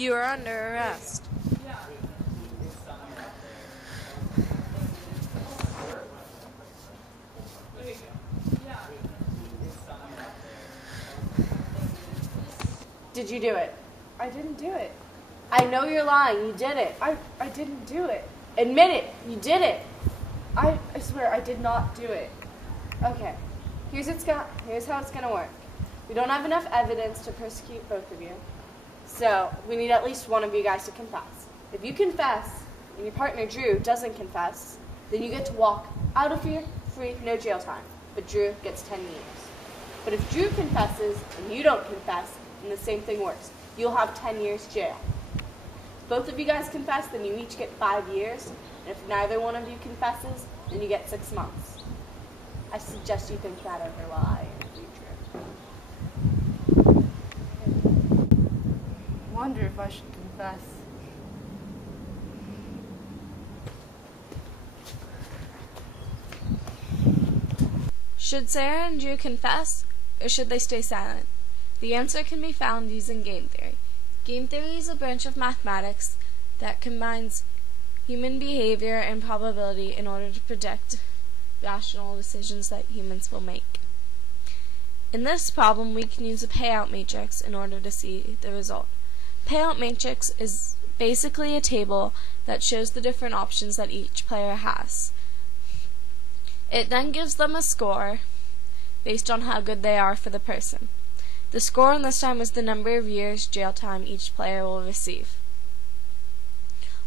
You are under arrest. Did you do it? I didn't do it. I know you're lying. You did it. I didn't do it. Admit it. You did it. I swear I did not do it. Okay. Here's how it's gonna work. We don't have enough evidence to persecute both of you, so we need at least one of you guys to confess. If you confess and your partner Drew doesn't confess, then you get to walk out of here free, no jail time. But Drew gets 10 years. But if Drew confesses and you don't confess, then the same thing works. You'll have 10 years jail. If both of you guys confess, then you each get 5 years. And if neither one of you confesses, then you get 6 months. I suggest you think that over while I interview Drew. I wonder if I should confess. Should Sarah and Drew confess, or should they stay silent? The answer can be found using game theory. Game theory is a branch of mathematics that combines human behavior and probability in order to predict rational decisions that humans will make. In this problem, we can use a payout matrix in order to see the result. Payout matrix is basically a table that shows the different options that each player has. It then gives them a score based on how good they are for the person. The score in this time is the number of years jail time each player will receive.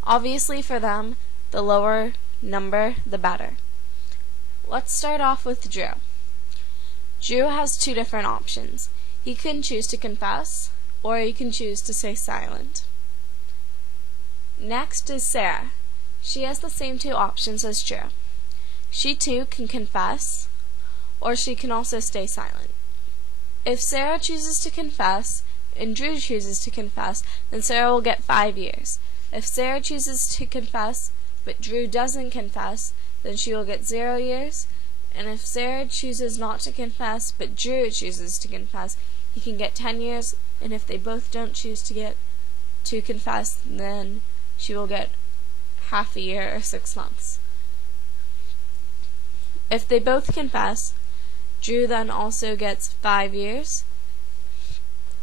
Obviously for them, the lower number, the better. Let's start off with Drew. Drew has two different options. He can choose to confess, or he can choose to stay silent. Next is Sarah. She has the same two options as Drew. She too can confess, or she can also stay silent. If Sarah chooses to confess, and Drew chooses to confess, then Sarah will get 5 years. If Sarah chooses to confess, but Drew doesn't confess, then she will get 0 years. And if Sarah chooses not to confess, but Drew chooses to confess, he can get 10 years. And if they both don't choose to confess, then she will get half a year or 6 months. If they both confess, Drew then also gets 5 years.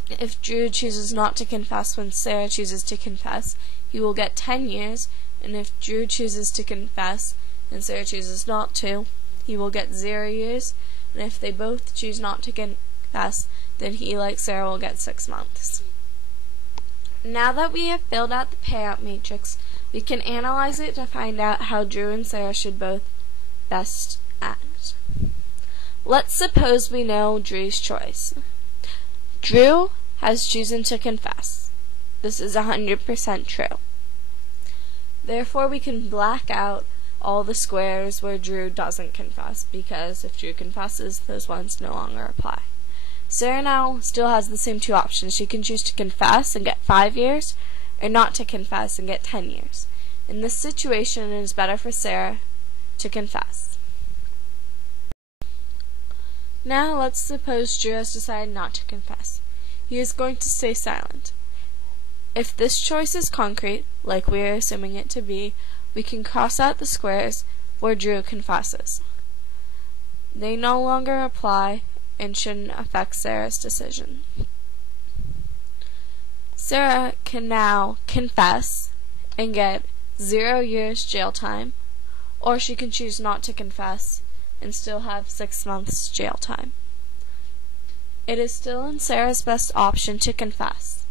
If Drew chooses not to confess when Sarah chooses to confess, he will get 10 years. And if Drew chooses to confess and Sarah chooses not to, he will get 0 years. And if they both choose not to confess, then he, like Sarah, will get 6 months. Now that we have filled out the payout matrix, we can analyze it to find out how Drew and Sarah should both best act. Let's suppose we know Drew's choice. Drew has chosen to confess. This is 100% true. Therefore, we can black out all the squares where Drew doesn't confess, because if Drew confesses, those ones no longer apply. Sarah now still has the same two options. She can choose to confess and get 5 years, or not to confess and get 10 years. In this situation, it is better for Sarah to confess. Now let's suppose Drew has decided not to confess. He is going to stay silent. If this choice is concrete, like we are assuming it to be, we can cross out the squares where Drew confesses. They no longer apply and shouldn't affect Sarah's decision. Sarah can now confess and get 0 years jail time, or she can choose not to confess and still have 6 months jail time. It is still in Sarah's best option to confess.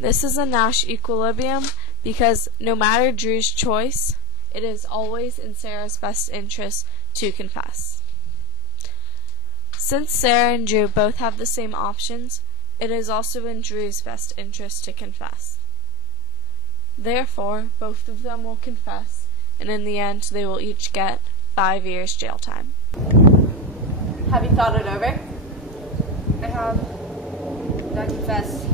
This is a Nash equilibrium because no matter Drew's choice, it is always in Sarah's best interest to confess. Since Sarah and Drew both have the same options, it is also in Drew's best interest to confess. Therefore, both of them will confess, and in the end, they will each get 5 years jail time. Have you thought it over? I have. And I confess.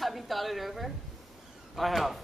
Have you thought it over? I have.